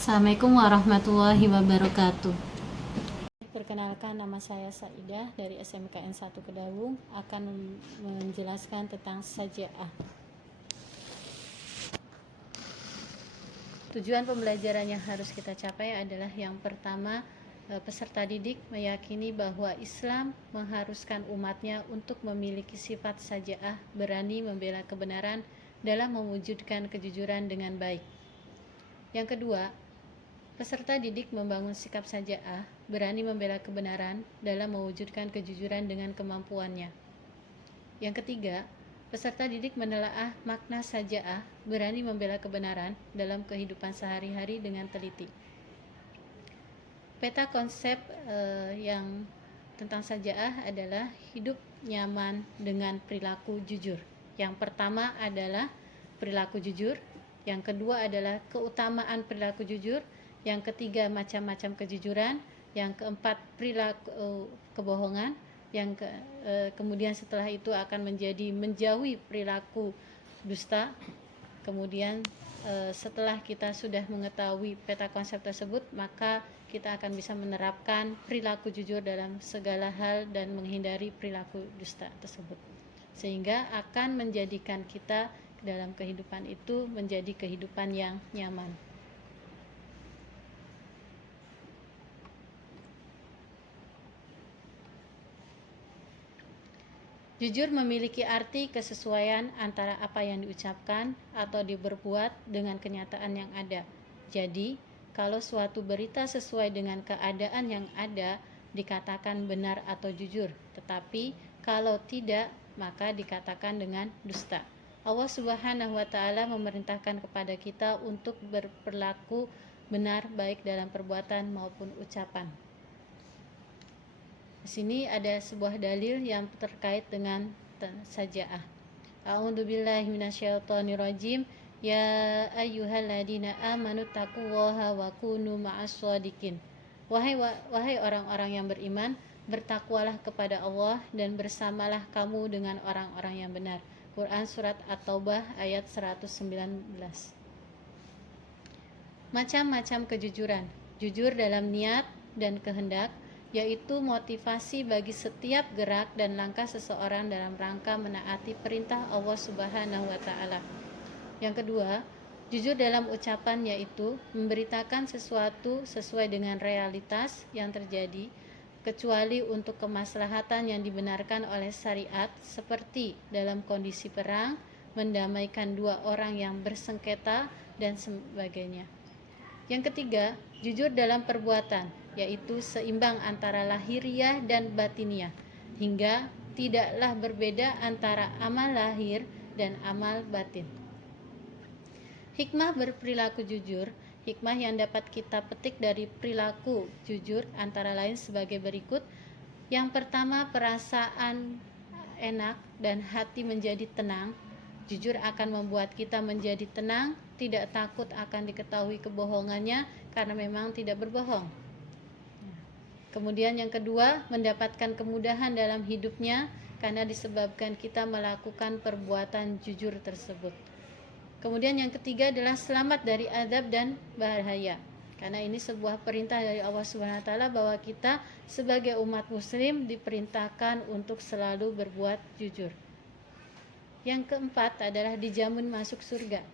Assalamualaikum warahmatullahi wabarakatuh. Perkenalkan, nama saya Saidah dari SMKN 1 Kedawung, akan menjelaskan tentang sajaah. Tujuan pembelajaran yang harus kita capai adalah yang pertama, peserta didik meyakini bahwa Islam mengharuskan umatnya untuk memiliki sifat sajaah, berani membela kebenaran dalam mewujudkan kejujuran dengan baik. Yang kedua, peserta didik membangun sikap sajaah, berani membela kebenaran dalam mewujudkan kejujuran dengan kemampuannya. Yang ketiga, peserta didik menelaah makna sajaah, berani membela kebenaran dalam kehidupan sehari-hari dengan teliti. Peta konsep yang tentang sajaah adalah hidup nyaman dengan perilaku jujur. Yang pertama adalah perilaku jujur, yang kedua adalah keutamaan perilaku jujur, yang ketiga macam-macam kejujuran, yang keempat perilaku kebohongan, kemudian setelah itu akan menjauhi perilaku dusta. Kemudian setelah kita sudah mengetahui peta konsep tersebut, maka kita akan bisa menerapkan perilaku jujur dalam segala hal dan menghindari perilaku dusta tersebut, sehingga akan menjadikan kita dalam kehidupan itu menjadi kehidupan yang nyaman. Jujur memiliki arti kesesuaian antara apa yang diucapkan atau diperbuat dengan kenyataan yang ada. Jadi, kalau suatu berita sesuai dengan keadaan yang ada, dikatakan benar atau jujur. Tetapi, kalau tidak, maka dikatakan dengan dusta. Allah Subhanahu wa Ta'ala memerintahkan kepada kita untuk berperilaku benar baik dalam perbuatan maupun ucapan. Di sini ada sebuah dalil yang terkait dengan sajaah. A'udzubillahi minasyaitonirrajim. Ya ayyuhalladzina amanu taqullaha wa kunu ma'as-shadiqin. Wahai orang-orang yang beriman, bertakwalah kepada Allah dan bersamalah kamu dengan orang-orang yang benar. Quran Surat At-Taubah ayat 119. Macam-macam kejujuran. Jujur dalam niat dan kehendak, yaitu motivasi bagi setiap gerak dan langkah seseorang dalam rangka menaati perintah Allah Subhanahu wa Ta'ala. Yang kedua, jujur dalam ucapan, yaitu memberitakan sesuatu sesuai dengan realitas yang terjadi, kecuali untuk kemaslahatan yang dibenarkan oleh syariat, seperti dalam kondisi perang, mendamaikan dua orang yang bersengketa, dan sebagainya. Yang ketiga, jujur dalam perbuatan, yaitu seimbang antara lahiriah dan batiniah, hingga tidaklah berbeda antara amal lahir dan amal batin. Hikmah berperilaku jujur. Hikmah yang dapat kita petik dari perilaku jujur antara lain sebagai berikut. Yang pertama, perasaan enak dan hati menjadi tenang. Jujur akan membuat kita menjadi tenang, tidak takut akan diketahui kebohongannya karena memang tidak berbohong. Kemudian yang kedua, mendapatkan kemudahan dalam hidupnya karena disebabkan kita melakukan perbuatan jujur tersebut. Kemudian yang ketiga adalah selamat dari azab dan bahaya. Karena ini sebuah perintah dari Allah Subhanahu wa Ta'ala bahwa kita sebagai umat muslim diperintahkan untuk selalu berbuat jujur. Yang keempat adalah dijamin masuk surga.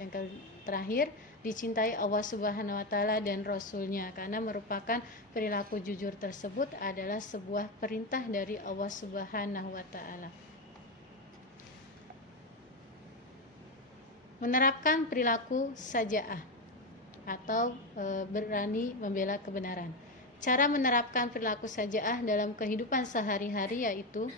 Yang terakhir, dicintai Allah Subhanahu wa Ta'ala dan Rasul-Nya, karena merupakan perilaku jujur tersebut adalah sebuah perintah dari Allah Subhanahu wa Ta'ala. Menerapkan perilaku sajaah atau berani membela kebenaran. Cara menerapkan perilaku sajaah dalam kehidupan sehari-hari yaitu: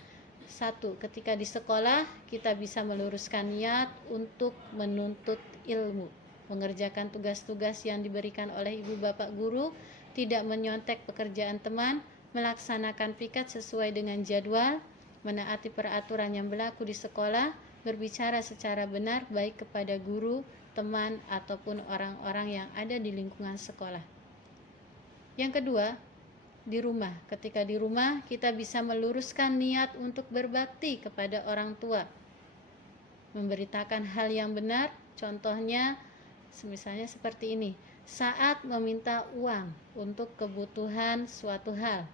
1. Ketika di sekolah, kita bisa meluruskan niat untuk menuntut ilmu, mengerjakan tugas-tugas yang diberikan oleh ibu bapak guru, tidak menyontek pekerjaan teman, melaksanakan piket sesuai dengan jadwal, menaati peraturan yang berlaku di sekolah, berbicara secara benar baik kepada guru, teman, ataupun orang-orang yang ada di lingkungan sekolah. Yang kedua, di rumah. Ketika di rumah, kita bisa meluruskan niat untuk berbakti kepada orang tua, memberitakan hal yang benar, contohnya misalnya seperti ini, saat meminta uang untuk kebutuhan suatu hal,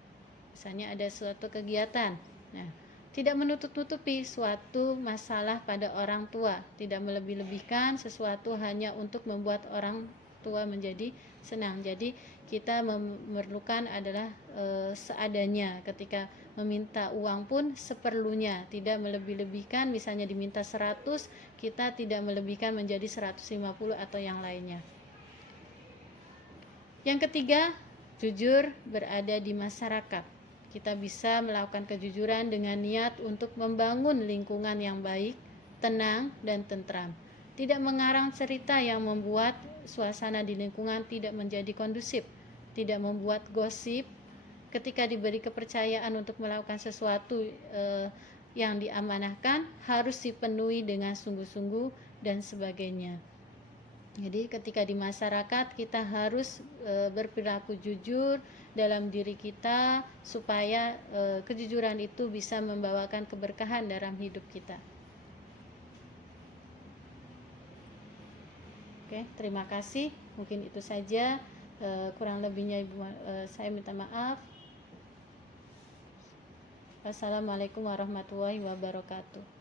misalnya ada suatu kegiatan. Nah, tidak menutup-nutupi suatu masalah pada orang tua, tidak melebih-lebihkan sesuatu hanya untuk membuat orang tua menjadi senang. Jadi kita memerlukan adalah seadanya. Ketika meminta uang pun seperlunya, tidak melebih-lebihkan. Misalnya diminta 100, kita tidak melebihkan menjadi 150 atau yang lainnya. Yang ketiga, jujur berada di masyarakat. Kita bisa melakukan kejujuran dengan niat untuk membangun lingkungan yang baik, tenang, dan tentram. Tidak mengarang cerita yang membuat suasana di lingkungan tidak menjadi kondusif, tidak membuat gosip. Ketika diberi kepercayaan untuk melakukan sesuatu yang diamanahkan, harus dipenuhi dengan sungguh-sungguh dan sebagainya. Jadi ketika di masyarakat kita harus berperilaku jujur dalam diri kita supaya kejujuran itu bisa membawakan keberkahan dalam hidup kita. Oke, terima kasih. Mungkin itu saja. Kurang lebihnya saya minta maaf. Wassalamualaikum warahmatullahi wabarakatuh.